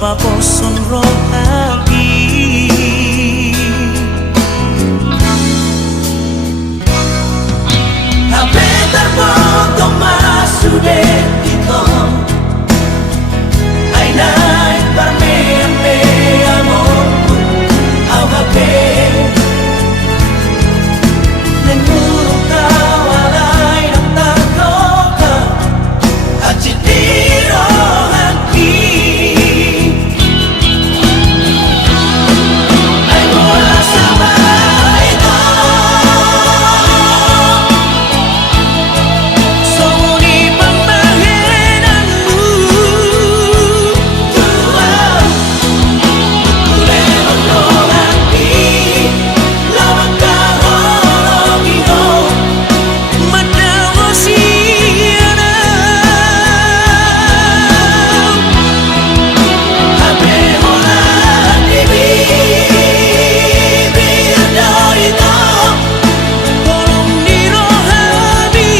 baba boson rohani Habe terboto masude ito Ay nay parme ampe amor Au habe Nenguru kawalay ng tagoka At sitiro hati Ay mula sa bahay ito Sumuni pambahinanmu Tuhan Kulero ko hati Lawag ka horogino Madawa siya na Habe hola di bibir ito Tolong dirohani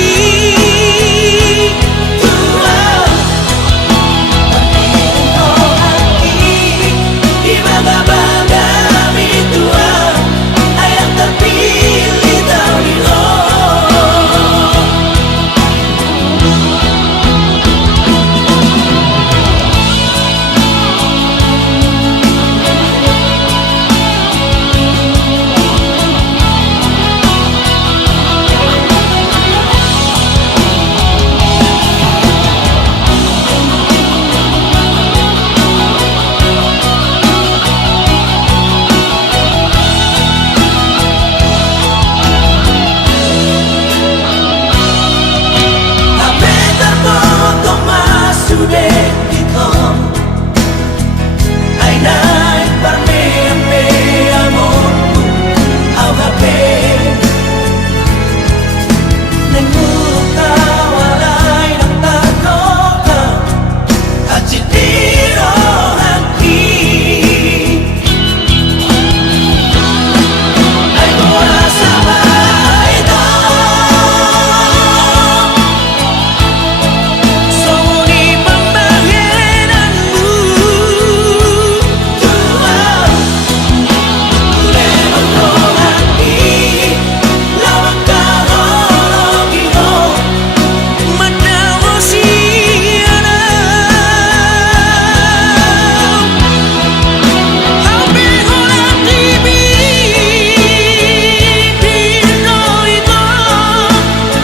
Tuhan Pagpilin ko hati Di baga-bagami Tuhan Ay ang terpilih daw ni Allah Habe terboto masude ito Ay nay parme ampe amor Au habe Nenguru kawalay ng tagoka At sitiro hati Ay mula sa bahay ito Sumuni pambahinanmu Tuhan Kulero ko hati Lawag ka horogino Madawa siya na Habe hola di bibir ito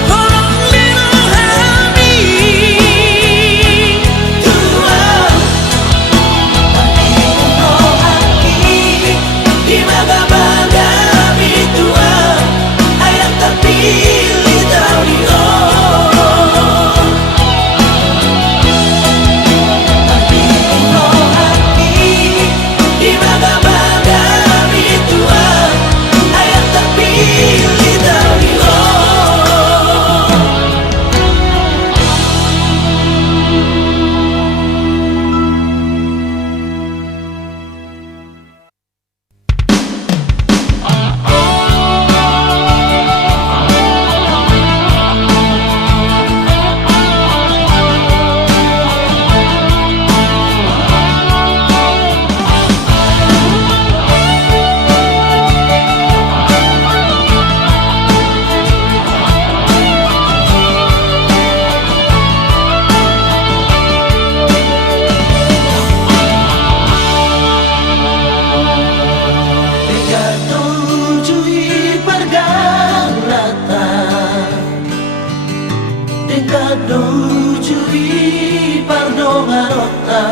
Tolong dirohani Tuhan Pagpilin ko hati Di baga-bagami Tuhan Ay ang terpilih daw ni Allah Pagpilin ko hati Di baga-bagami Tuhan Ay ang terpilih daw ni Allah Dekatujui pergalata Dekatujui pardongarota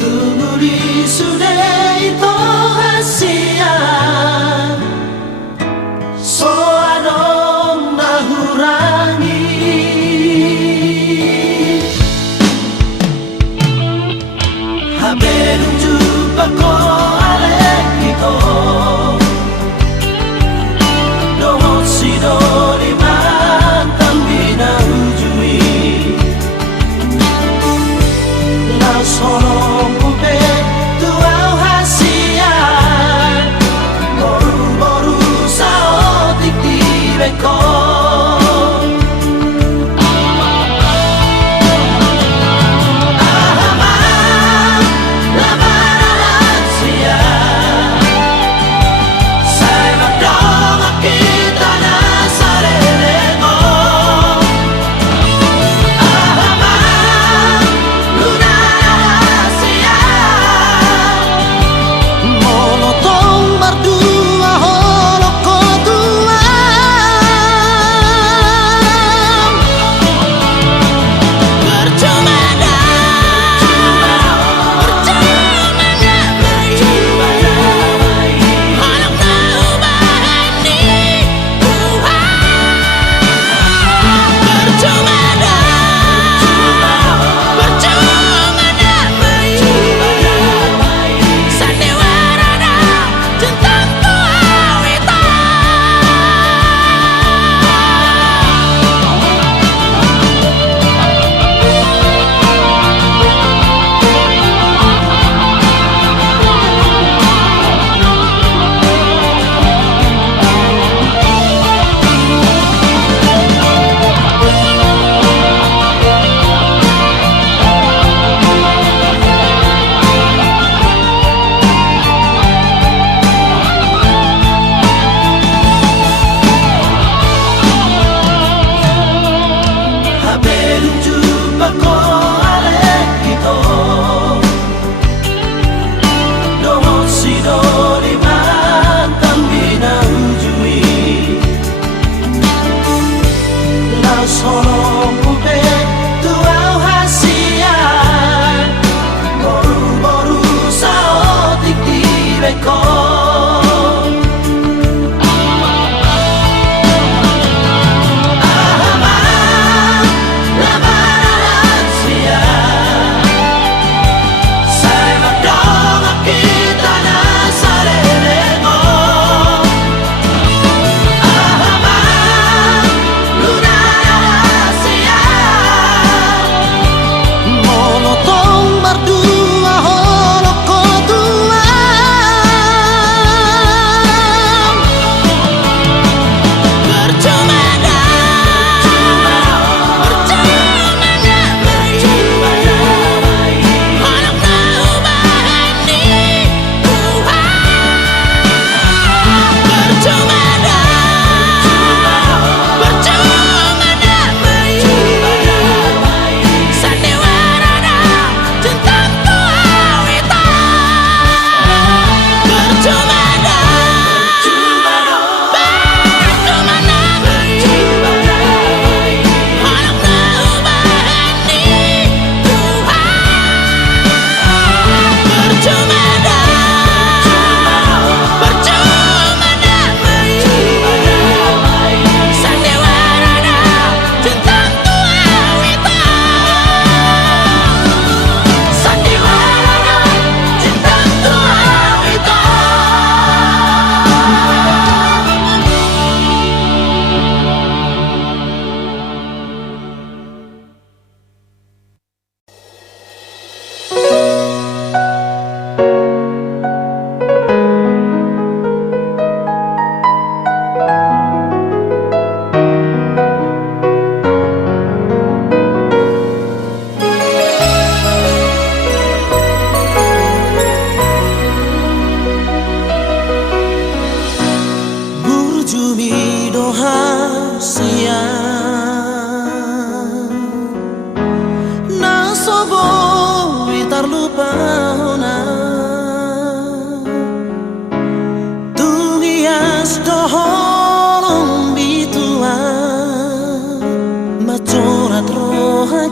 Tuguri sudah itu hasia So adong nahurangi Habe nunjuk ko alek ito Domo sido di mantan binaujui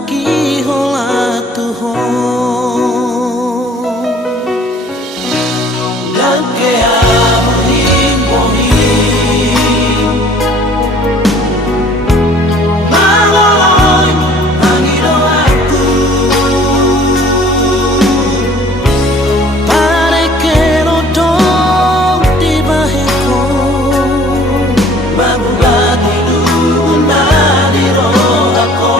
haki hola Tuhan dan ke amuhin bohin maloloy ang idoaku pare que no dong di baheko magulat hidup na di roh ako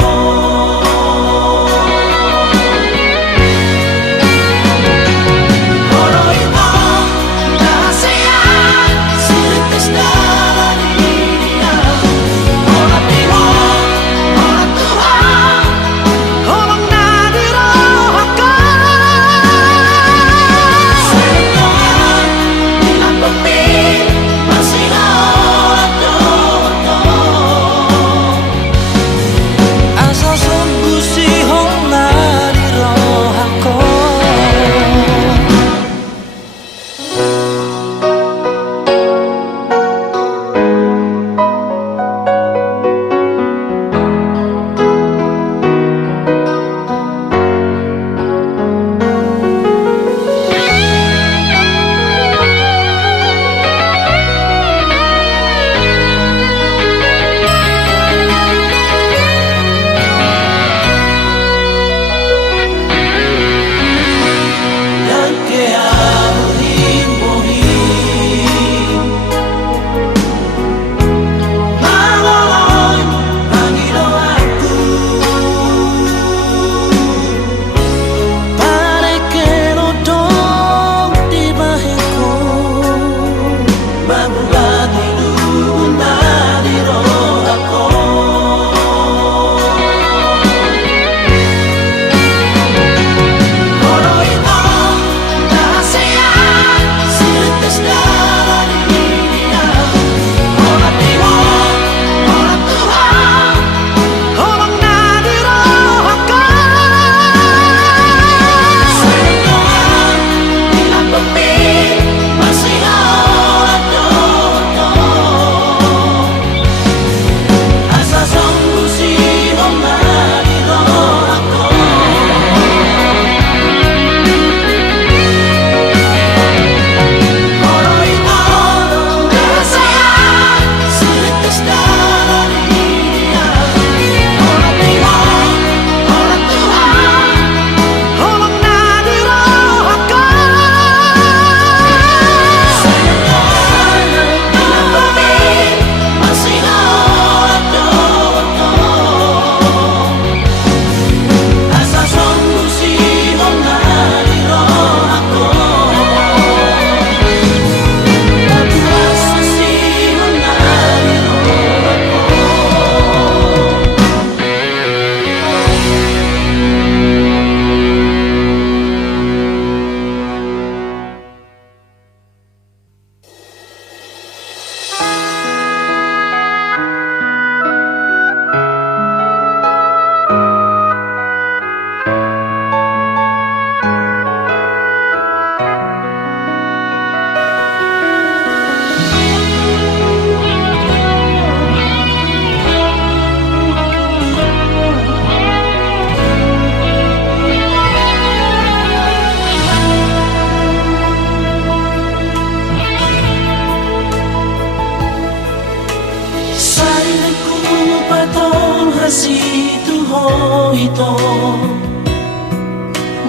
ito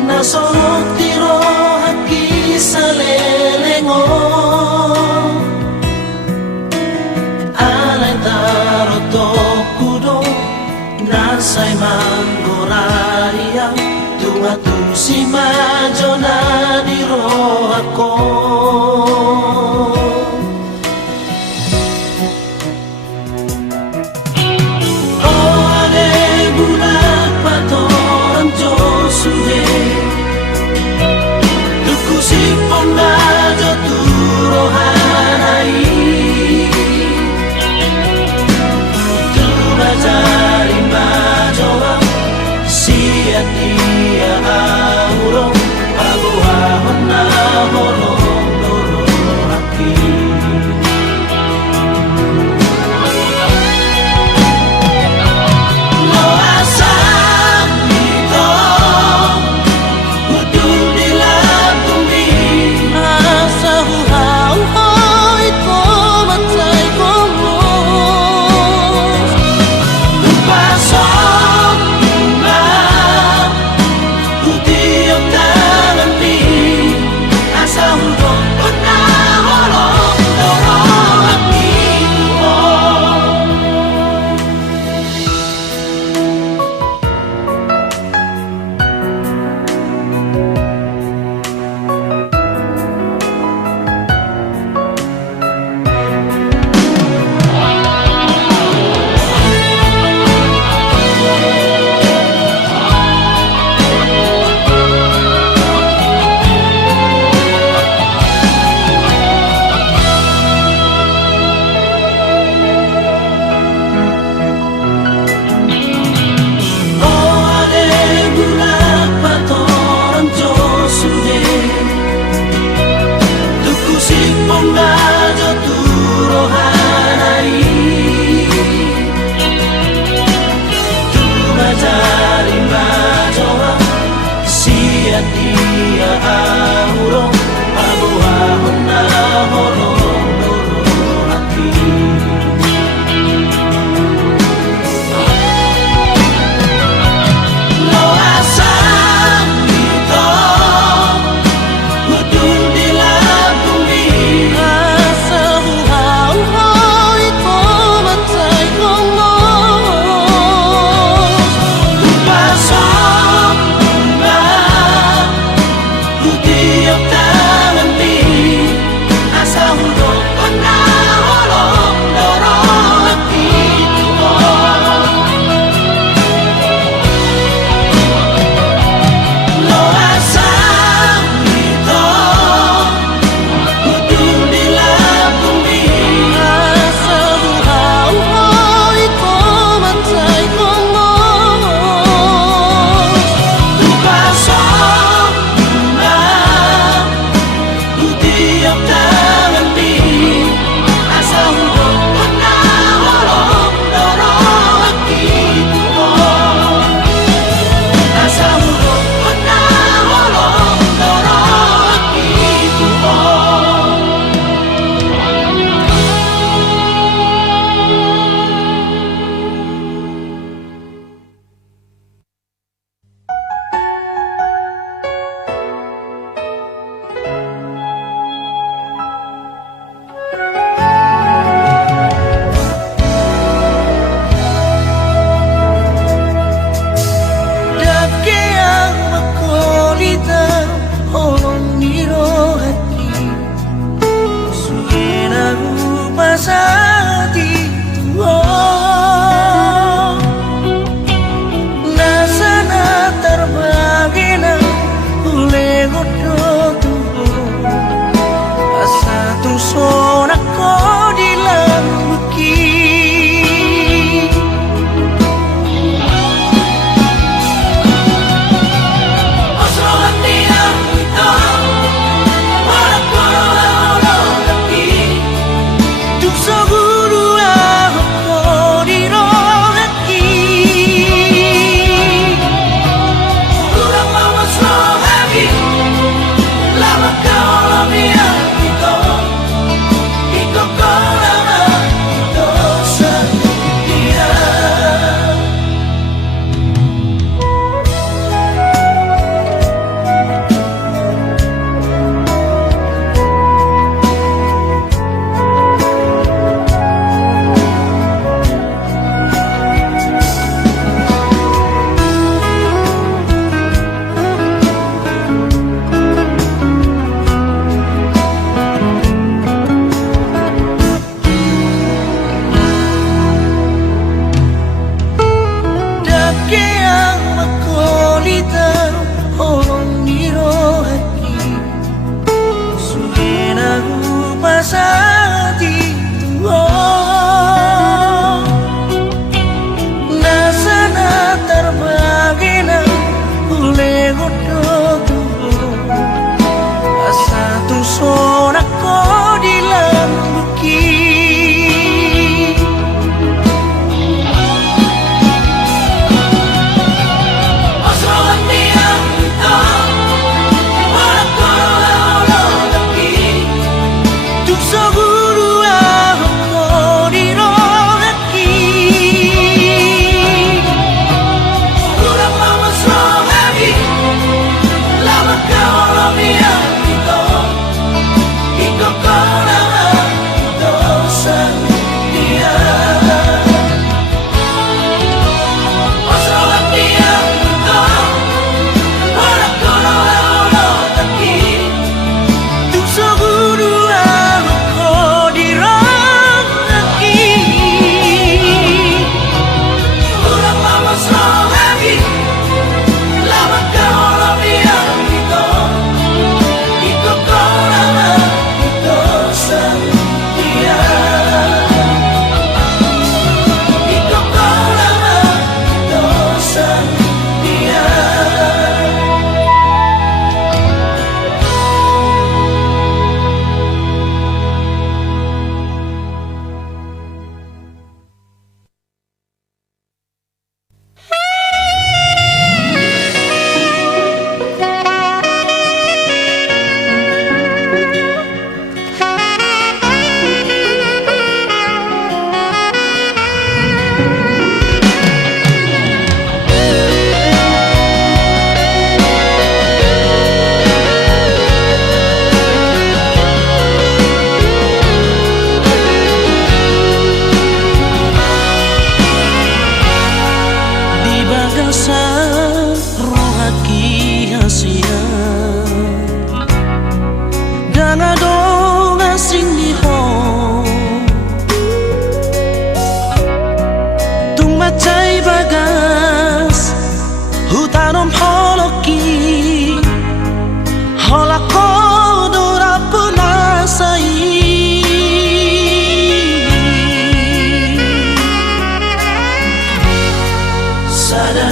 nasorot tiro haki sa lelengo alay taro to kudo nasay manggorayang tungatu si majo na diro ako. Dia aurong pagawahon na horong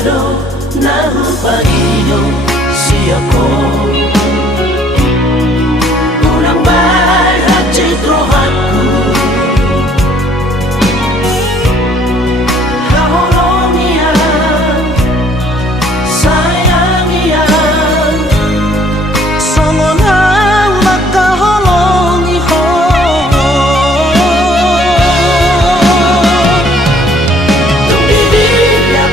Sarado na hupanido siya ko unang bahat citrohanku haholong iyan sayang iyan songon ang makaholong ihon tung bibig ya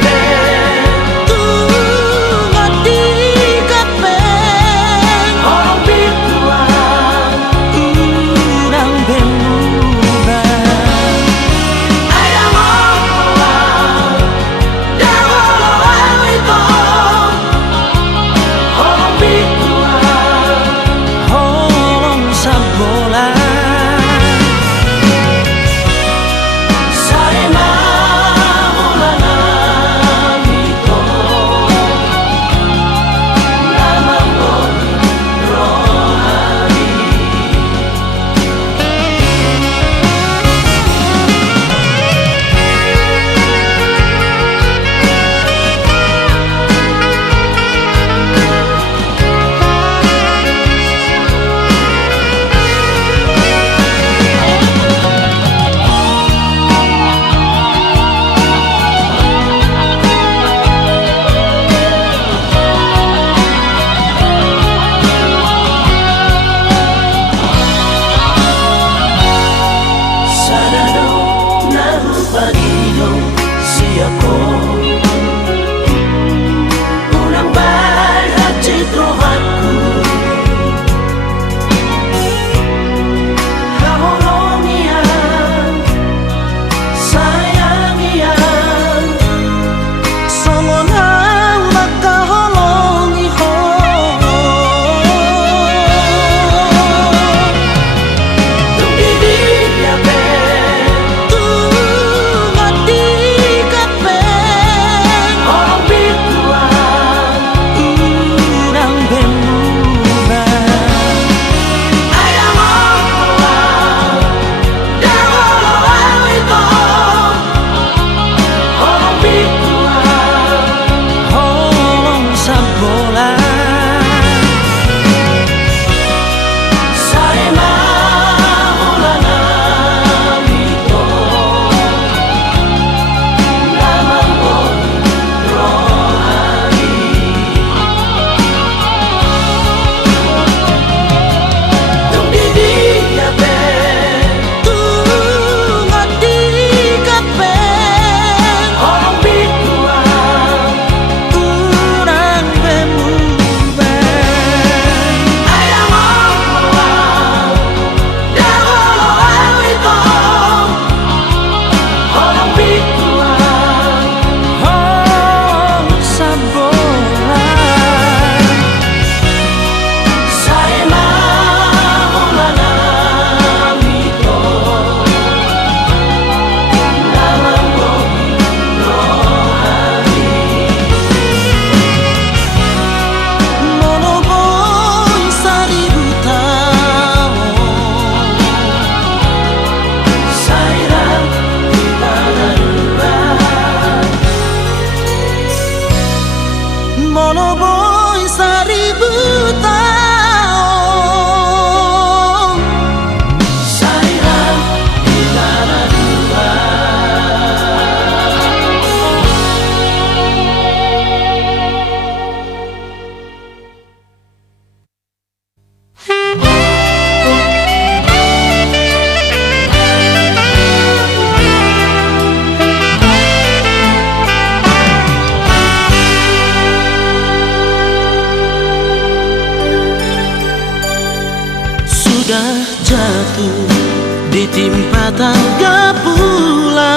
ditimpa tangga pula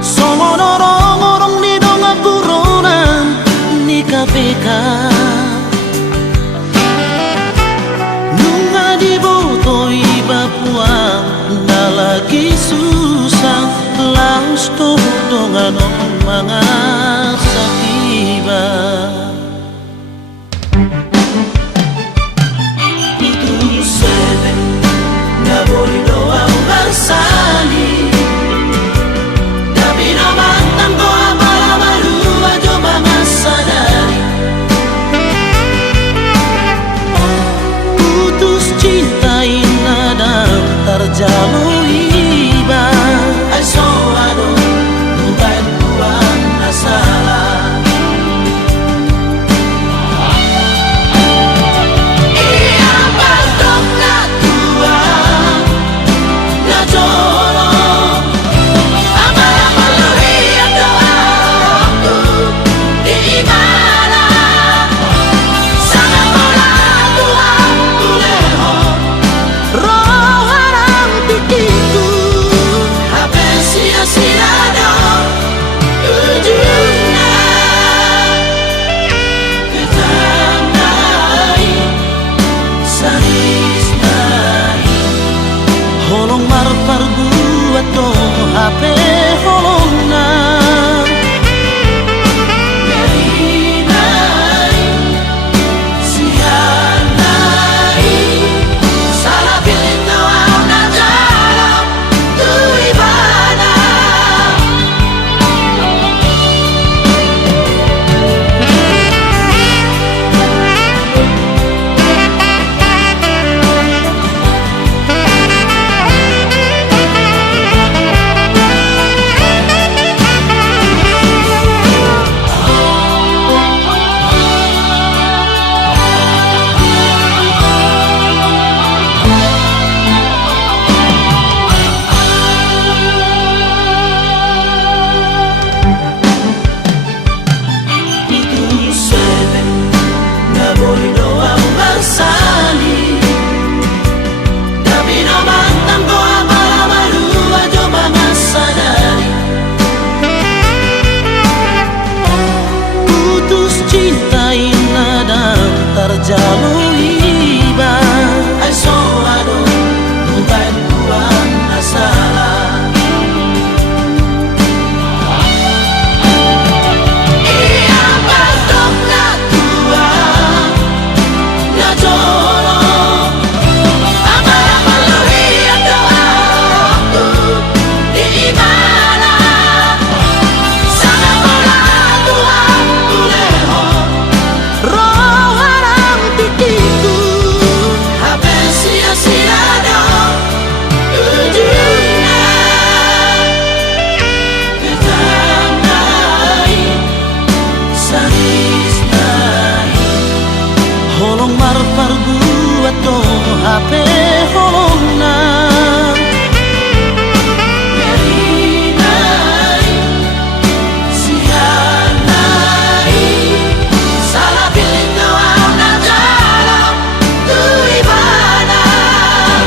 Songo dorong di donga buronan ni KPK Nunga di botoi Papua na lagi susah Laos to dongan mga sakiba Sali, tapi no matan ko para malu jalui ba ai so ado bukan tuan salah ia patok na tua na jolo amara paluhi doa di mana sana bola tua uleho roh haram tikiku habis sia-sia dong ujungnya kita naik saris naik holong marpar buat to HP holong na dari naik sia naik salah pilih doa na jalan tu ibadah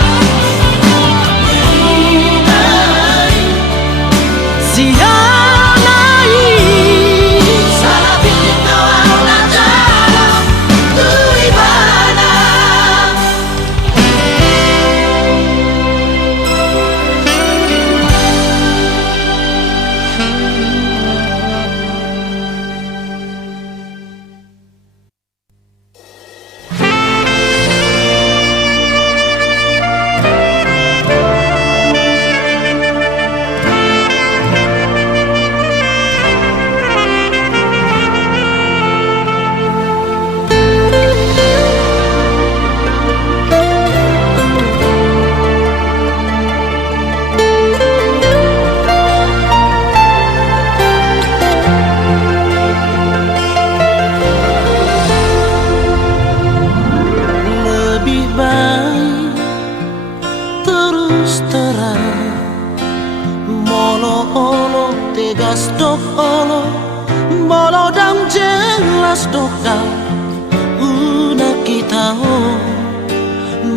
dari naik sianai salah pilih doa na jalan tu ibadah lebih baik terus terang molo-olo tegas dok olo molo dang jelas dok kau una kita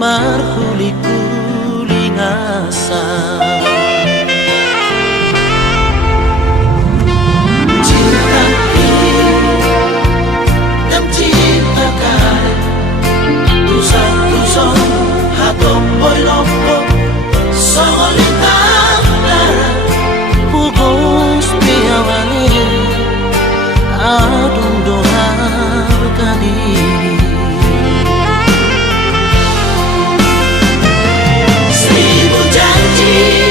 marhuli-kuli ngasa cinta ini dan cinta kan tusang-tusang hatong boy lopo songolintang darah pugos piawani adung dohar kadiri seribu janji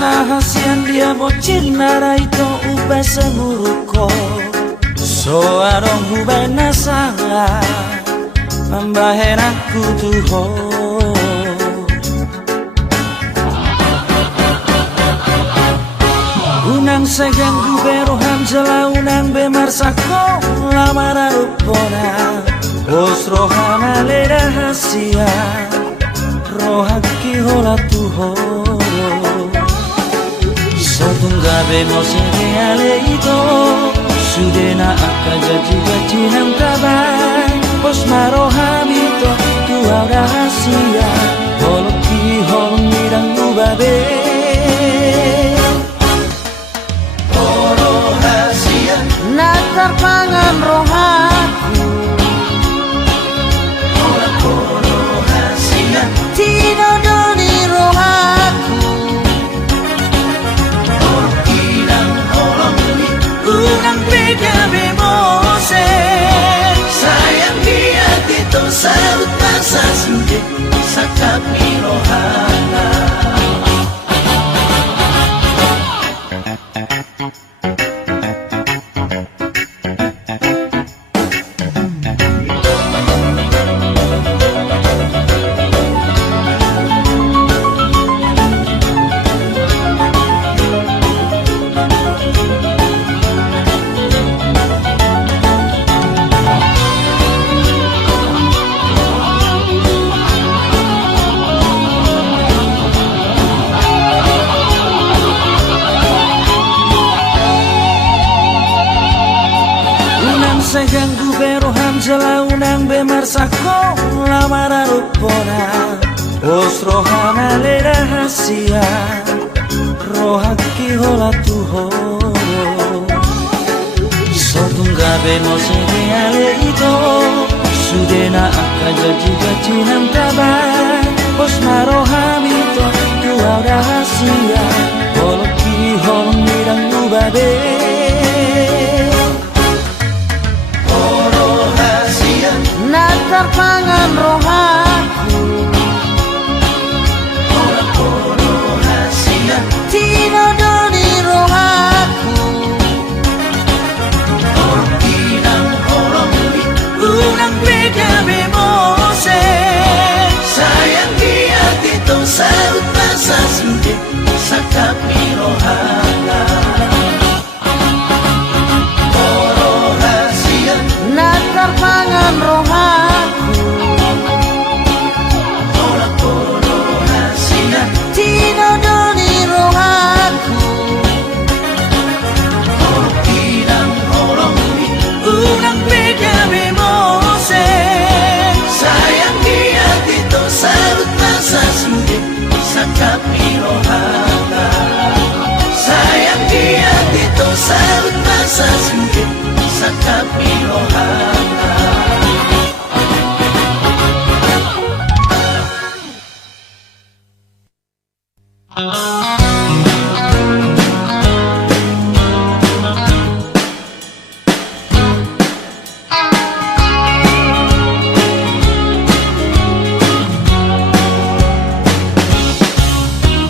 na hasian dia bocil nara ito ubay sa muruko. So arong ubay na sanga mambaher aku tuho. Unang segang gubero hamjala unang bemar sako lamara upona. Os rohana le rahasia rohaki hola tuho. Sotunggabe mosege ale ito sudena aka jaji ham kabai. Os marohami to tua rahasia holoki holmirang ubabe. Oh rahasia Natar pangan rohaku. Oh rahasia Tino doni rohaku. Oh ilang holong ni Unang pegabe mose. sayang dia dito sarut masa sude sa kamirohana. Segang gubero hamjala unang bemar sako lamara rupona. Os rohana le rahasia rohaki hola tuho. Sotunggabe mosege ale ito sudena aka jaji ham kabai. Os marohami to tua rahasia holoki holmirang ubabe. Natar pangan rohaku. Oh rahasia Tino doni rohaku. oh ilang holong ni Unang pegabe mose. sayang dia dito sarut masa sude sa kamirohana. Oh rahasia Natar pangan rohaku. oh rahasia Tino doni rohaku. oh ilang holong ni Unang pegabe mose. sayang dia dito sarut masa sude sa kamirohana. Sayang dia dito sarut masa sude sa kamirohana.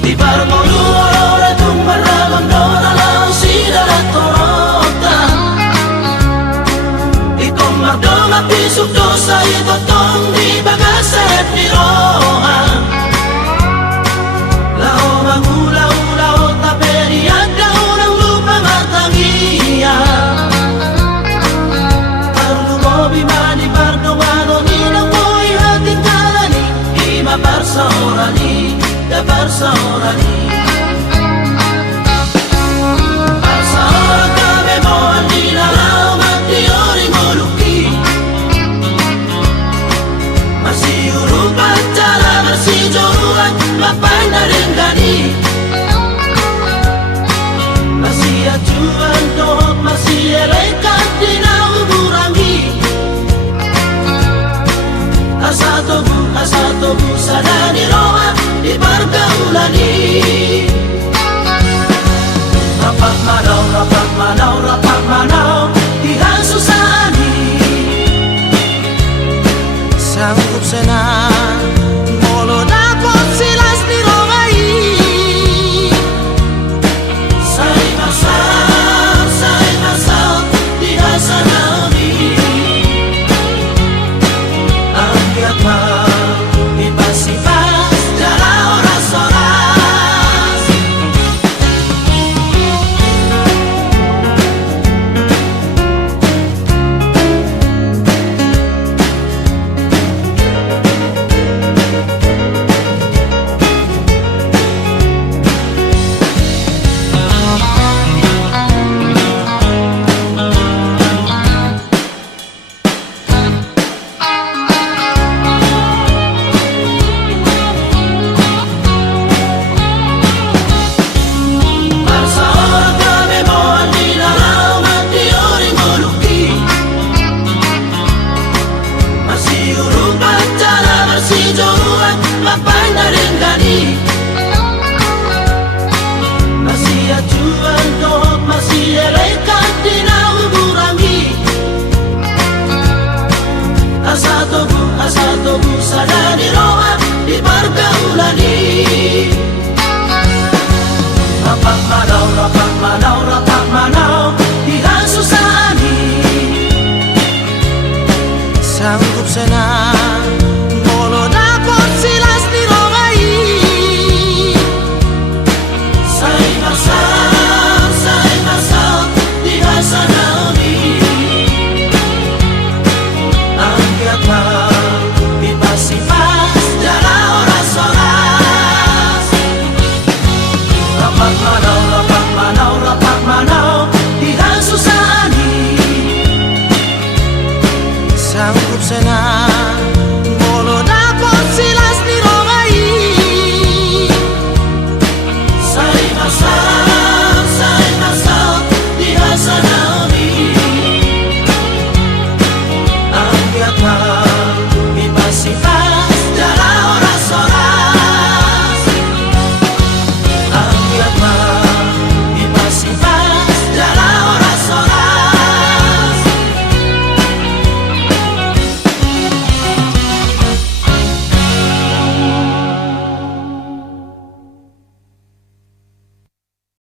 Di barmolu ora tumbarang dona lao sida torota. Ikong magdoma pisuk dosa ito tong di bagaset ni roha. Lao magulaw-ulaw taperiag daw ng lupa matangiya. Pardo mo bimani pardo mano ninang mo'y hating kalani. Ima parsa orani, da parsa orani. Parsa orang kami mo andi na lao magdiori mo luki. Masih urupan cara masih joruan mapay na rin gani. Masih ajuan dohok masih erekat di na umurangi. Asatobu sadani roha di pergaulani. Rapak manau Ihan susani. Sanggup senang molo dapat silas di romai. Barengani